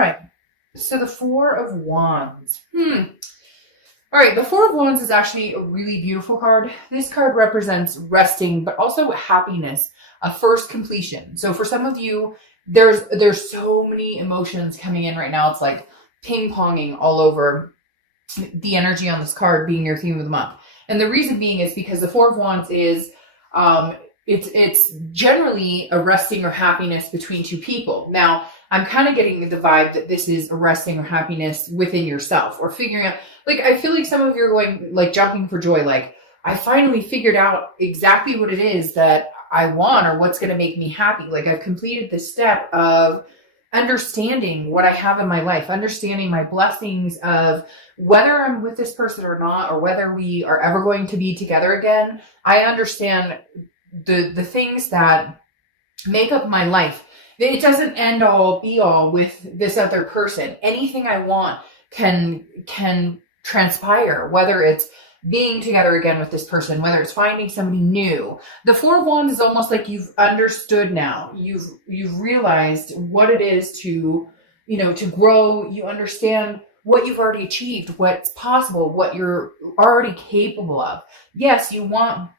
right. So the Four of Wands. All right, the Four of Wands is actually a really beautiful card. This card represents resting, but also happiness, a first completion. So for some of you, there's so many emotions coming in right now. It's like ping-ponging all over the energy on this card being your theme of the month. And the reason being is because the Four of Wands is, it's generally a resting or happiness between two people. Now, I'm kind of getting the vibe that this is a resting or happiness within yourself or figuring out, like, I feel like some of you are going, like, jumping for joy. Like, I finally figured out exactly what it is that I want or what's going to make me happy. Like, I've completed the step of understanding what I have in my life, understanding my blessings of whether I'm with this person or not, or whether we are ever going to be together again. I understand the things that make up my life. It doesn't end all be all with this other person. Anything I want can transpire, whether it's being together again with this person, whether it's finding somebody new. The Four of Wands is almost like you've understood now. You've realized what it is to grow. You understand what you've already achieved, what's possible, what you're already capable of. Yes, you want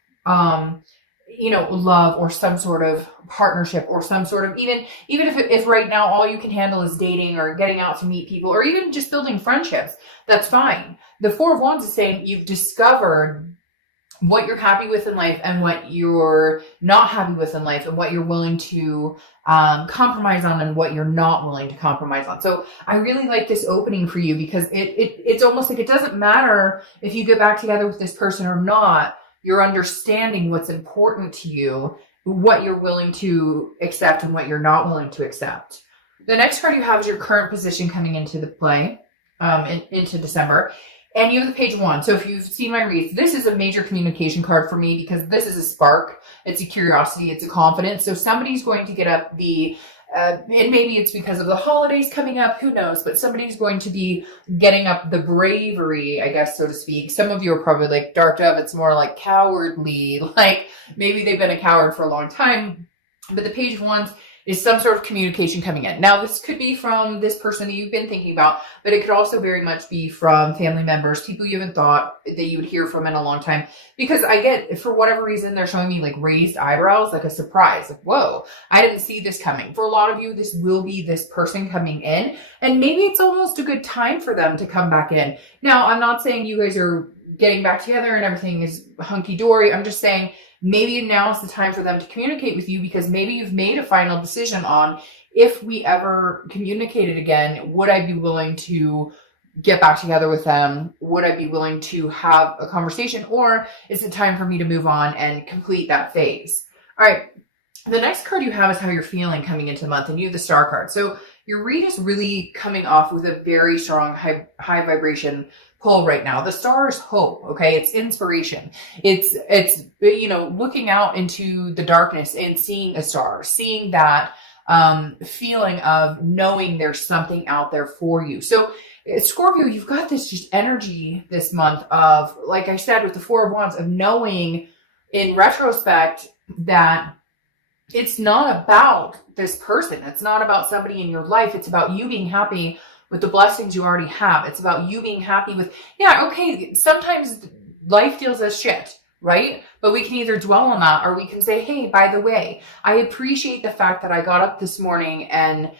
love or some sort of partnership or some sort of, even if right now all you can handle is dating or getting out to meet people or even just building friendships, that's fine. The Four of Wands is saying you've discovered what you're happy with in life and what you're not happy with in life and what you're willing to compromise on and what you're not willing to compromise on. So I really like this opening for you because it's almost like it doesn't matter if you get back together with this person or not. You're understanding what's important to you, what you're willing to accept and what you're not willing to accept. The next card you have is your current position coming into the play, into December. And you have the Page of Wands. So if you've seen my reads, this is a major communication card for me because this is a spark. It's a curiosity. It's a confidence. So somebody's going to get up and maybe it's because of the holidays coming up, who knows, but somebody's going to be getting up the bravery, I guess, so to speak. Some of you are probably like, Dark Dove, it's more like cowardly, like maybe they've been a coward for a long time. But the Page of Wands is some sort of communication coming in. Now, this could be from this person that you've been thinking about, but it could also very much be from family members, people you haven't thought that you would hear from in a long time. Because I get, for whatever reason, they're showing me like raised eyebrows, like a surprise. Like, whoa, I didn't see this coming. For a lot of you, this will be this person coming in, and maybe it's almost a good time for them to come back in. Now, I'm not saying you guys are getting back together and everything is hunky-dory. I'm just saying, maybe now is the time for them to communicate with you because maybe you've made a final decision on if we ever communicated again, would I be willing to get back together with them? Would I be willing to have a conversation, or is it time for me to move on and complete that phase? All right. The next card you have is how you're feeling coming into the month, and you have the Star card. So your read is really coming off with a very strong high vibration pull right now. The Star is hope, okay? It's inspiration. It's looking out into the darkness and seeing a star, seeing that feeling of knowing there's something out there for you. So Scorpio, you've got this just energy this month of, like I said, with the Four of Wands, of knowing in retrospect that it's not about this person. It's not about somebody in your life. It's about you being happy with the blessings you already have. It's about you being happy with, okay, sometimes life deals us shit, right? But we can either dwell on that, or we can say, hey, by the way, I appreciate the fact that I got up this morning and,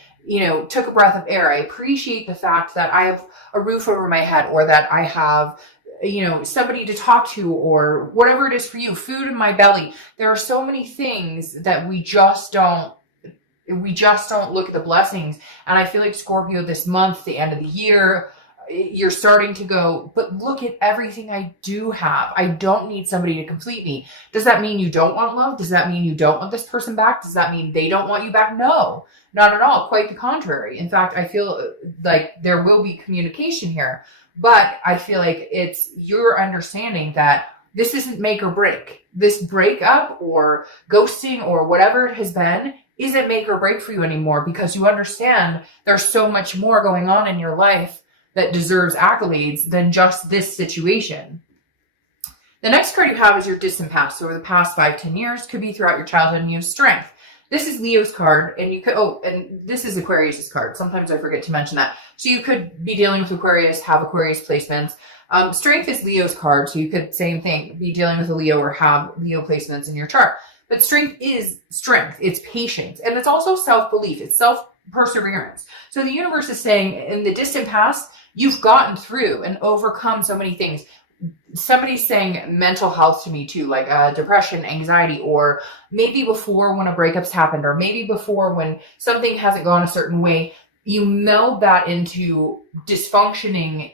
took a breath of air. I appreciate the fact that I have a roof over my head, or that I have, somebody to talk to, or whatever it is for you, food in my belly. There are so many things that we just don't look at the blessings. And I feel like Scorpio, this month, the end of the year, you're starting to go, but look at everything I do have. I don't need somebody to complete me. Does that mean you don't want love? Does that mean you don't want this person back? Does that mean they don't want you back? No, not at all. Quite the contrary. In fact, I feel like there will be communication here, but I feel like it's your understanding that this isn't make or break. This breakup or ghosting or whatever it has been isn't make or break for you anymore, because you understand there's so much more going on in your life that deserves accolades than just this situation. The next card you have is your distant past. So over the past 5-10 years, could be throughout your childhood, and you have Strength. this is Leo's card, and you could, and this is Aquarius's card. Sometimes I forget to mention that. So you could be dealing with Aquarius, have Aquarius placements. Strength is Leo's card, so you could, same thing, be dealing with a Leo or have Leo placements in your chart. But strength is strength. It's patience. And it's also self-belief. It's self-perseverance. So the universe is saying, in the distant past, you've gotten through and overcome so many things. Somebody's saying mental health to me too, like depression, anxiety, or maybe before when a breakup's happened, or maybe before when something hasn't gone a certain way, you meld that into dysfunctioning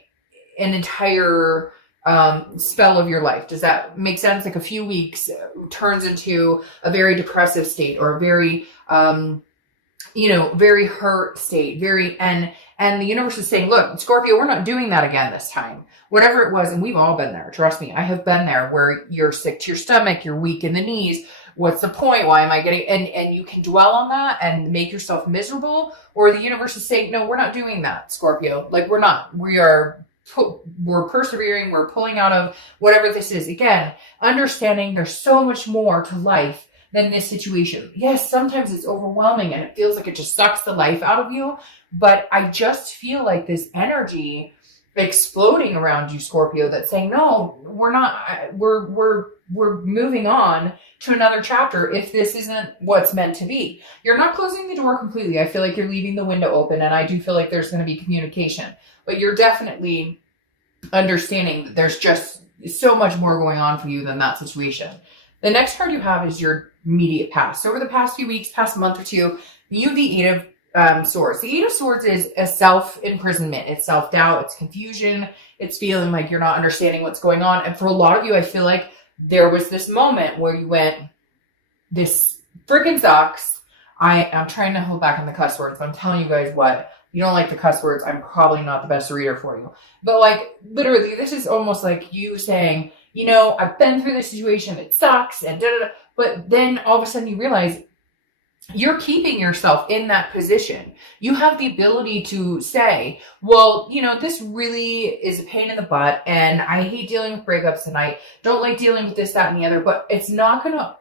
an entire spell of your life. Does that make sense? Like a few weeks turns into a very depressive state, or a very, very hurt state, and the universe is saying, look, Scorpio, we're not doing that again this time. Whatever it was, and we've all been there. Trust me, I have been there, where you're sick to your stomach, you're weak in the knees. What's the point? Why am I getting, and you can dwell on that and make yourself miserable, or the universe is saying, no, we're not doing that, Scorpio. Like, we're not. We're persevering. We're pulling out of whatever this is. Again, understanding there's so much more to life than this situation. Yes, sometimes it's overwhelming and it feels like it just sucks the life out of you. But I just feel like this energy exploding around you, Scorpio, that's saying, no, we're not, we're moving on to another chapter if this isn't what's meant to be. You're not closing the door completely. I feel like you're leaving the window open, and I do feel like there's going to be communication, but you're definitely understanding that there's just so much more going on for you than that situation. The next card you have is your immediate past. So over the past few weeks, past month or two, you have the Eight of Swords. The Eight of Swords is a self-imprisonment. It's self-doubt. It's confusion. It's feeling like you're not understanding what's going on. And for a lot of you, I feel like there was this moment where you went, this freaking sucks. I'm trying to hold back on the cuss words, but I'm telling you guys what, you don't like the cuss words, I'm probably not the best reader for you. But like, literally, this is almost like you saying, I've been through this situation, it sucks, and da-da-da. But then all of a sudden you realize you're keeping yourself in that position. You have the ability to say, well, this really is a pain in the butt, and I hate dealing with breakups, and I don't like dealing with this, that, and the other, but it's not going to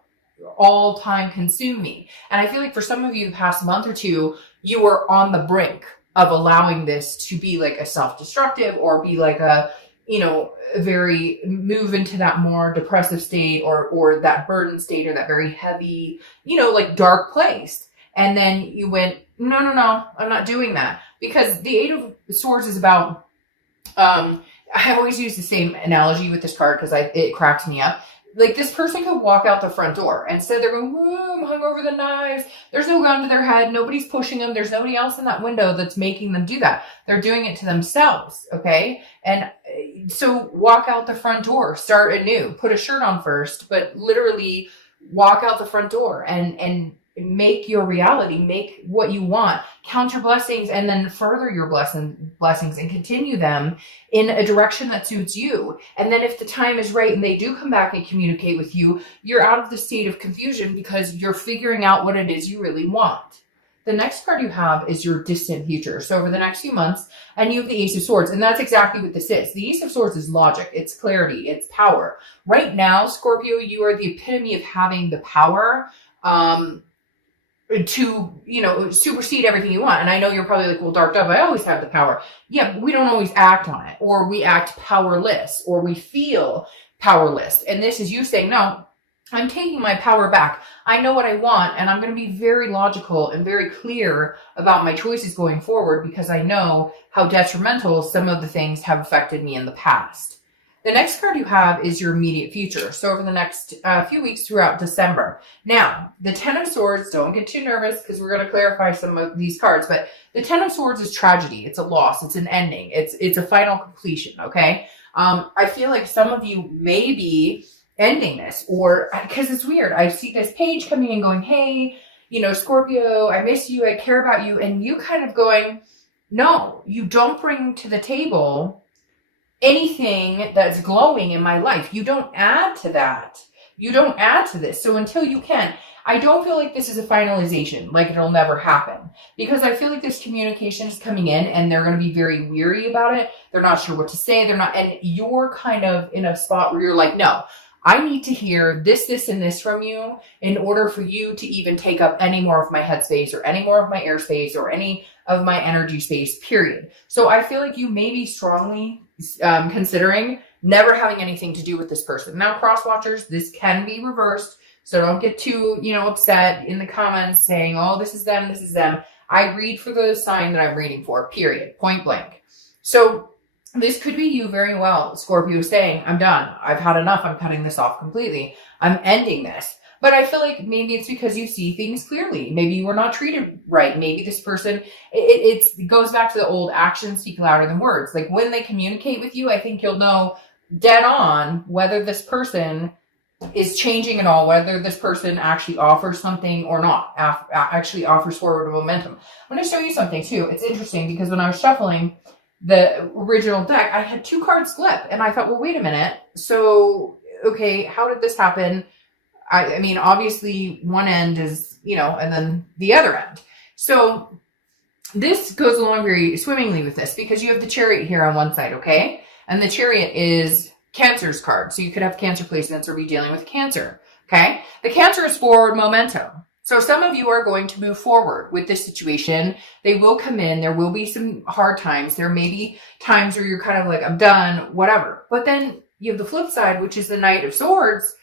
all time consume me. And I feel like for some of you the past month or two, you were on the brink of allowing this to be like a self-destructive, or be like a, very move into that more depressive state, or that burden state, or that very heavy, like dark place. And then you went, no, I'm not doing that. Because the Eight of Swords is about, I always use the same analogy with this card because it cracks me up. Like, this person could walk out the front door. Instead, they're going, whoa, I'm hung over the knives. There's no gun to their head. Nobody's pushing them. There's nobody else in that window that's making them do that. They're doing it to themselves, okay? And so walk out the front door. Start anew. Put a shirt on first, but literally walk out the front door and make your reality. Make what you want. Count your blessings, and then further your blessings and continue them in a direction that suits you. And then if the time is right and they do come back and communicate with you, you're out of the state of confusion because you're figuring out what it is you really want. The next card you have is your distant future. So over the next few months, and you have the Ace of Swords, and that's exactly what this is. The Ace of Swords is logic, it's clarity, it's power. Right now, Scorpio, you are the epitome of having the power to, supersede everything you want. And I know you're probably like, well, Dark Dove, I always have the power. Yeah, but we don't always act on it, or we act powerless, or we feel powerless. And this is you saying, no, I'm taking my power back. I know what I want, and I'm going to be very logical and very clear about my choices going forward, because I know how detrimental some of the things have affected me in the past. The next card you have is your immediate future. So over the next few weeks throughout December. Now, the Ten of Swords, don't get too nervous because we're going to clarify some of these cards, but the Ten of Swords is tragedy. It's a loss. It's an ending. It's a final completion, okay? I feel like some of you may be ending this, or because it's weird. I see this page coming and going, hey, Scorpio, I miss you. I care about you. And you kind of going, no, you don't bring to the table anything that's glowing in my life. You don't add to that. You don't add to this. So until you can, I don't feel like this is a finalization, like it'll never happen, because I feel like this communication is coming in and they're going to be very weary about it. They're not sure what to say. And you're kind of in a spot where you're like, no, I need to hear this, and this from you in order for you to even take up any more of my headspace or any more of my airspace or any of my energy space, period. So I feel like you may be strongly considering never having anything to do with this person. Now, cross watchers, this can be reversed. So don't get too, upset in the comments saying, oh, this is them, this is them. I read for the sign that I'm reading for, period, point blank. So this could be you very well, Scorpio, saying, I'm done. I've had enough. I'm cutting this off completely. I'm ending this. But I feel like maybe it's because you see things clearly. Maybe you were not treated right. Maybe this person, it goes back to the old actions speak louder than words. Like when they communicate with you, I think you'll know dead on whether this person is changing at all, whether this person actually offers something or not, actually offers forward momentum. I'm going to show you something too. It's interesting because when I was shuffling the original deck, I had 2 cards flip and I thought, well, wait a minute. So, okay, how did this happen? I mean, obviously one end is, and then the other end. So this goes along very swimmingly with this because you have the Chariot here on one side, okay? And the Chariot is Cancer's card. So you could have Cancer placements or be dealing with Cancer, okay? The Cancer is forward momentum. So some of you are going to move forward with this situation. They will come in. There will be some hard times. There may be times where you're kind of like, I'm done, whatever. But then you have the flip side, which is the Knight of Swords,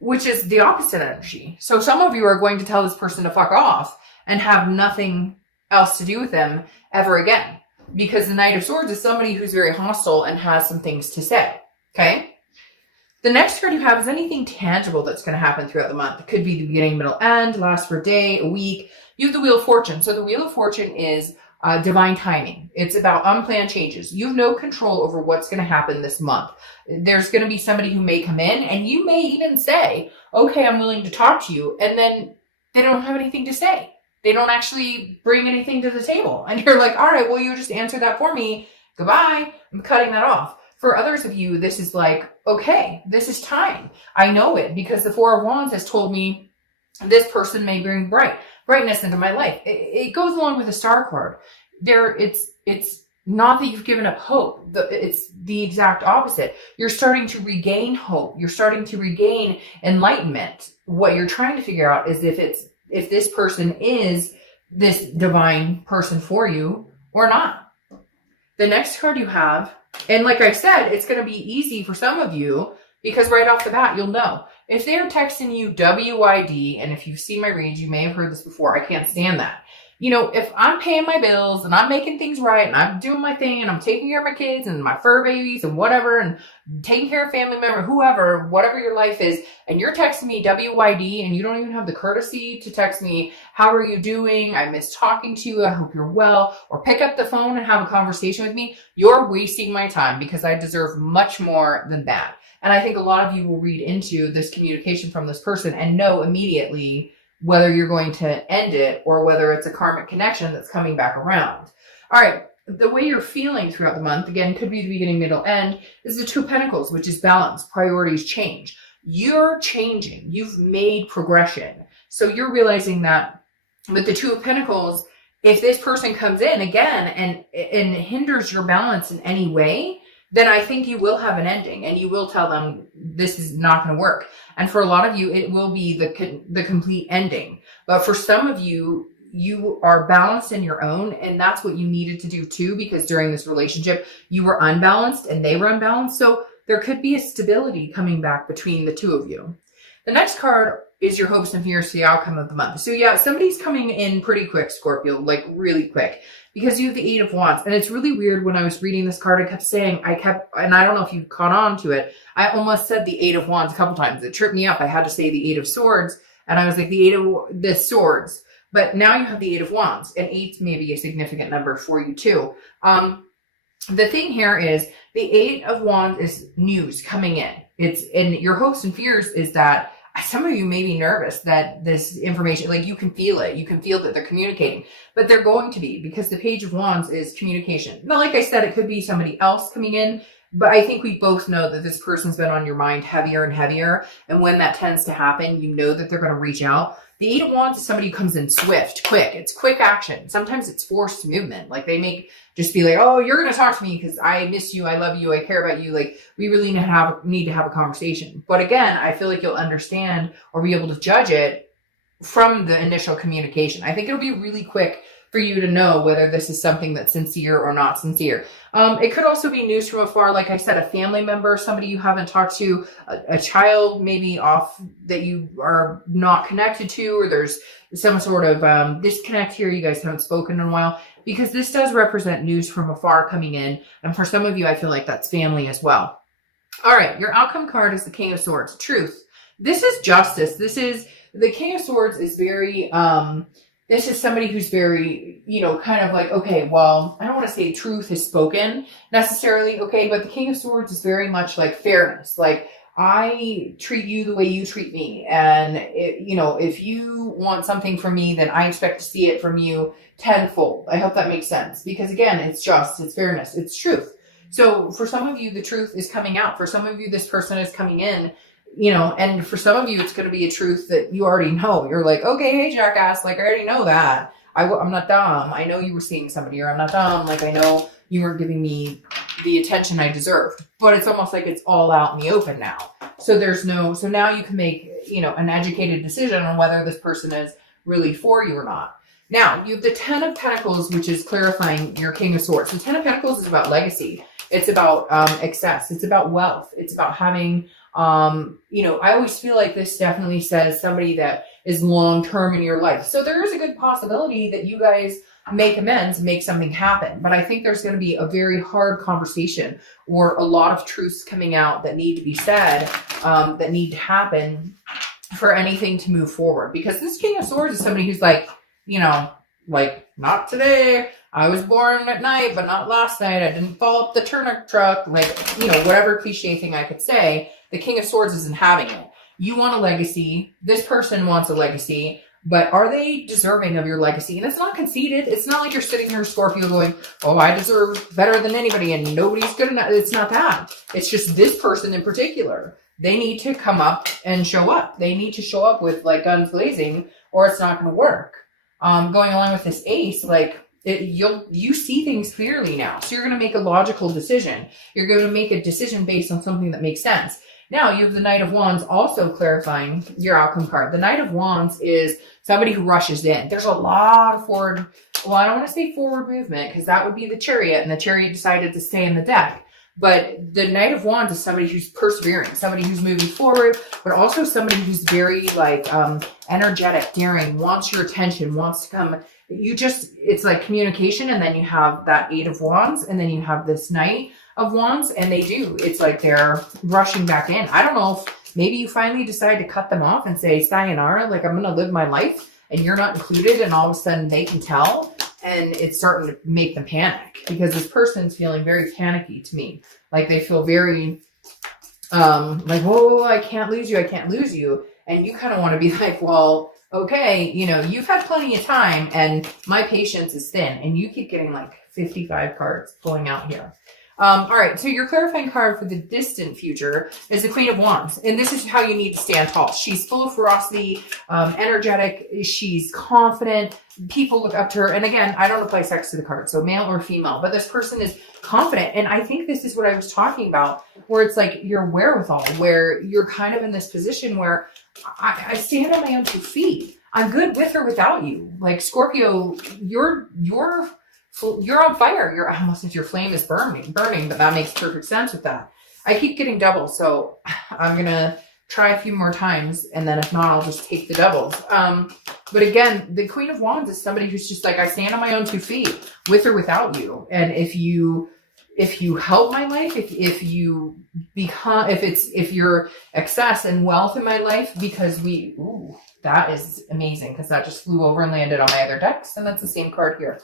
which is the opposite energy. So some of you are going to tell this person to fuck off and have nothing else to do with them ever again. Because the Knight of Swords is somebody who's very hostile and has some things to say, okay? The next card you have is anything tangible that's going to happen throughout the month. It could be the beginning, middle, end, last for a day, a week. You have the Wheel of Fortune. So the Wheel of Fortune is divine timing. It's about unplanned changes. You have no control over what's going to happen this month. There's going to be somebody who may come in and you may even say, okay, I'm willing to talk to you. And then they don't have anything to say. They don't actually bring anything to the table. And you're like, all right, well, you just answer that for me. Goodbye. I'm cutting that off. For others of you, this is like, okay, this is time. I know it because the Four of Wands has told me this person may bring brightness into my life. It goes along with the Star card. It's not that you've given up hope. It's the exact opposite. You're starting to regain hope. You're starting to regain enlightenment. What you're trying to figure out is if this person is this divine person for you or not. The next card you have, and like I said, it's going to be easy for some of you because right off the bat, you'll know. If they're texting you WYD, and if you've seen my reads, you may have heard this before. I can't stand that. If I'm paying my bills and I'm making things right and I'm doing my thing and I'm taking care of my kids and my fur babies and whatever and taking care of family member, whoever, whatever your life is, and you're texting me WYD and you don't even have the courtesy to text me, how are you doing? I miss talking to you. I hope you're well. Or pick up the phone and have a conversation with me. You're wasting my time because I deserve much more than that. And I think a lot of you will read into this communication from this person and know immediately whether you're going to end it or whether it's a karmic connection that's coming back around. All right. The way you're feeling throughout the month, again, could be the beginning, middle, end, is the Two of Pentacles, which is balance. Priorities change. You're changing. You've made progression. So you're realizing that with the Two of Pentacles, if this person comes in again and hinders your balance in any way, then I think you will have an ending and you will tell them this is not going to work. And for a lot of you, it will be the complete ending. But for some of you, you are balanced in your own, and that's what you needed to do too, because during this relationship, you were unbalanced and they were unbalanced. So there could be a stability coming back between the two of you. The next card is your hopes and fears for the outcome of the month. So yeah, somebody's coming in pretty quick, Scorpio, like really quick, because you have the Eight of Wands. And it's really weird when I was reading this card, I kept saying, and I don't know if you caught on to it, I almost said the Eight of Wands a couple times. It tripped me up. I had to say the Eight of Swords, and I was like, the Swords. But now you have the Eight of Wands, and 8 may be a significant number for you too. The thing here is the Eight of Wands is news coming in. And your hopes and fears is that some of you may be nervous that this information, like you can feel it. You can feel that they're communicating, but they're going to be, because the Page of Wands is communication. Now, like I said, it could be somebody else coming in But I think we both know that this person's been on your mind heavier and heavier. And when that tends to happen, you know that they're going to reach out. The Eight of Wands is somebody who comes in swift, quick. It's quick action. Sometimes it's forced movement. Like they make just be like, oh, you're going to talk to me because I miss you. I love you. I care about you. Like we really need to have a conversation. But again, I feel like you'll understand or be able to judge it from the initial communication. I think it'll be really quick for you to know whether this is something that's sincere or not sincere. It could also be news from afar. Like I said, a family member, somebody you haven't talked to, a child maybe off that you are not connected to, or there's some sort of disconnect here. You guys haven't spoken in a while, because this does represent news from afar coming in. And for some of you, I feel like that's family as well. All right. Your outcome card is the King of Swords. Truth. This is justice. This is the King of Swords is very, this is somebody who's very, kind of like, okay, well, I don't want to say truth is spoken necessarily, okay, but the King of Swords is very much like fairness. Like, I treat you the way you treat me. And, if you want something from me, then I expect to see it from you tenfold. I hope that makes sense. Because again, it's just, it's fairness, it's truth. So for some of you, the truth is coming out. For some of you, this person is coming in. And for some of you, it's going to be a truth that you already know. You're like, okay, hey, jackass, like, I already know that. I'm not dumb. I know you were seeing somebody, or I'm not dumb. Like, I know you weren't giving me the attention I deserved. But it's almost like it's all out in the open now. So so now you can make, an educated decision on whether this person is really for you or not. Now, you have the Ten of Pentacles, which is clarifying your King of Swords. The Ten of Pentacles is about legacy. It's about excess. It's about wealth. It's about having... I always feel like this definitely says somebody that is long-term in your life. So there is a good possibility that you guys make amends, make something happen. But I think there's going to be a very hard conversation or a lot of truths coming out that need to be said, that need to happen for anything to move forward. Because this King of Swords is somebody who's like, not today. I was born at night, but not last night. I didn't fall up the turnip truck. Whatever cliche thing I could say. The King of Swords isn't having it. You want a legacy. This person wants a legacy. But are they deserving of your legacy? And it's not conceited. It's not like you're sitting here, Scorpio, going, oh, I deserve better than anybody and nobody's good enough. It's not that. It's just this person in particular. They need to come up and show up. They need to show up with like guns blazing, or it's not going to work. Going along with this ace, you see things clearly now. So you're going to make a logical decision. You're going to make a decision based on something that makes sense. Now you have the Knight of Wands also clarifying your outcome card. The Knight of Wands is somebody who rushes in. There's a lot of I don't want to say forward movement, because that would be the Chariot, and the Chariot decided to stay in the deck. But the Knight of Wands is somebody who's persevering, somebody who's moving forward, but also somebody who's very energetic, daring, wants your attention, wants to come. It's like communication, and then you have that Eight of Wands, and then you have this Knight of Wands, and it's like they're rushing back in. I don't know if maybe you finally decide to cut them off and say, sayonara, like I'm going to live my life, and you're not included, and all of a sudden they can tell, and it's starting to make them panic, because this person's feeling very panicky to me. Like they feel very, oh, I can't lose you, I can't lose you. And you kind of want to be like, well, okay, you've had plenty of time, and my patience is thin, and you keep getting like 55 cards pulling out here. All right, so your clarifying card for the distant future is the Queen of Wands. And this is how you need to stand tall. She's full of ferocity, energetic. She's confident. People look up to her. And again, I don't apply sex to the card, so male or female. But this person is confident. And I think this is what I was talking about, where it's like your wherewithal, where you're kind of in this position where I stand on my own 2 feet. I'm good with or without you. Like, Scorpio, you're on fire. I almost said your flame is burning, but that makes perfect sense with that. I keep getting doubles, so I'm going to try a few more times, and then if not, I'll just take the doubles. But again, the Queen of Wands is somebody who's just like, I stand on my own 2 feet, with or without you. And if you help my life, if you're excess and wealth in my life, because that is amazing, because that just flew over and landed on my other decks, and that's the same card here.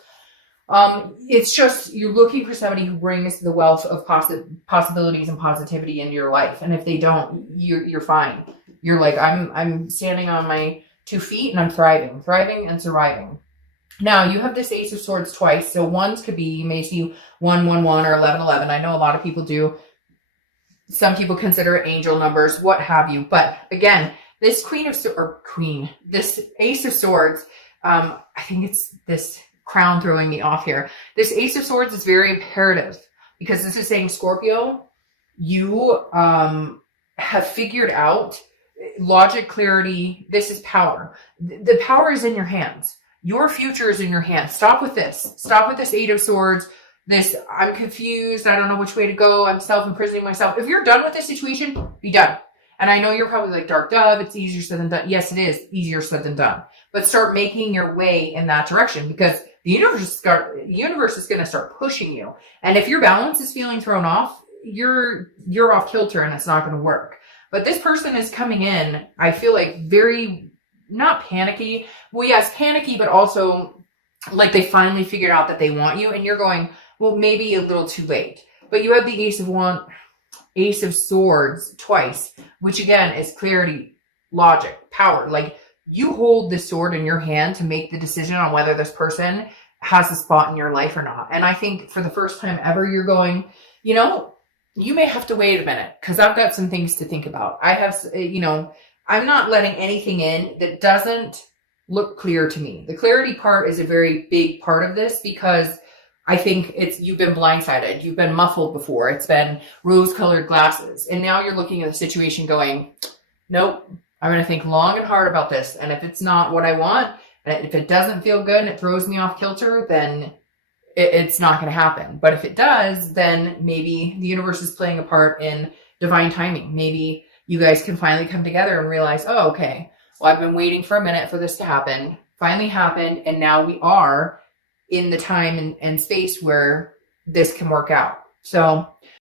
It's just, you're looking for somebody who brings the wealth of possibilities and positivity in your life. And if they don't, you're fine. You're like, I'm standing on my 2 feet and I'm thriving and surviving. Now you have this Ace of Swords twice. So ones could be, you may see 1, 1, 1 or 11, 11. I know a lot of people do. Some people consider it angel numbers, what have you. But again, this this Ace of Swords, I think it's this crown throwing me off here. This Ace of Swords is very imperative because this is saying, Scorpio, you have figured out logic, clarity. This is power. The power is in your hands. Your future is in your hands. Stop with this. Stop with this Eight of Swords. This, I'm confused. I don't know which way to go. I'm self-imprisoning myself. If you're done with this situation, be done. And I know you're probably like, Dark Dove, it's easier said than done. Yes, it is easier said than done. But start making your way in that direction, because the universe is going to start pushing you. And if your balance is feeling thrown off, you're off kilter and it's not going to work. But this person is coming in, I feel like, very, not panicky. Well, yes, panicky, but also like they finally figured out that they want you, and you're going, well, maybe a little too late. But you have the Ace of Swords twice, which again is clarity, logic, power. Like, you hold the sword in your hand to make the decision on whether this person has a spot in your life or not. And I think for the first time ever, you're going, you know, you may have to wait a minute because I've got some things to think about. I have, you know, I'm not letting anything in that doesn't look clear to me. The clarity part is a very big part of this, because I think you've been blindsided. You've been muffled before. It's been rose-colored glasses. And now you're looking at the situation going, nope, I'm going to think long and hard about this. And if it's not what I want, and if it doesn't feel good and it throws me off kilter, then it's not going to happen. But if it does, then maybe the universe is playing a part in divine timing. Maybe you guys can finally come together and realize, oh, okay, well, I've been waiting for a minute for this to happen. Finally happened. And now we are in the time and space where this can work out. So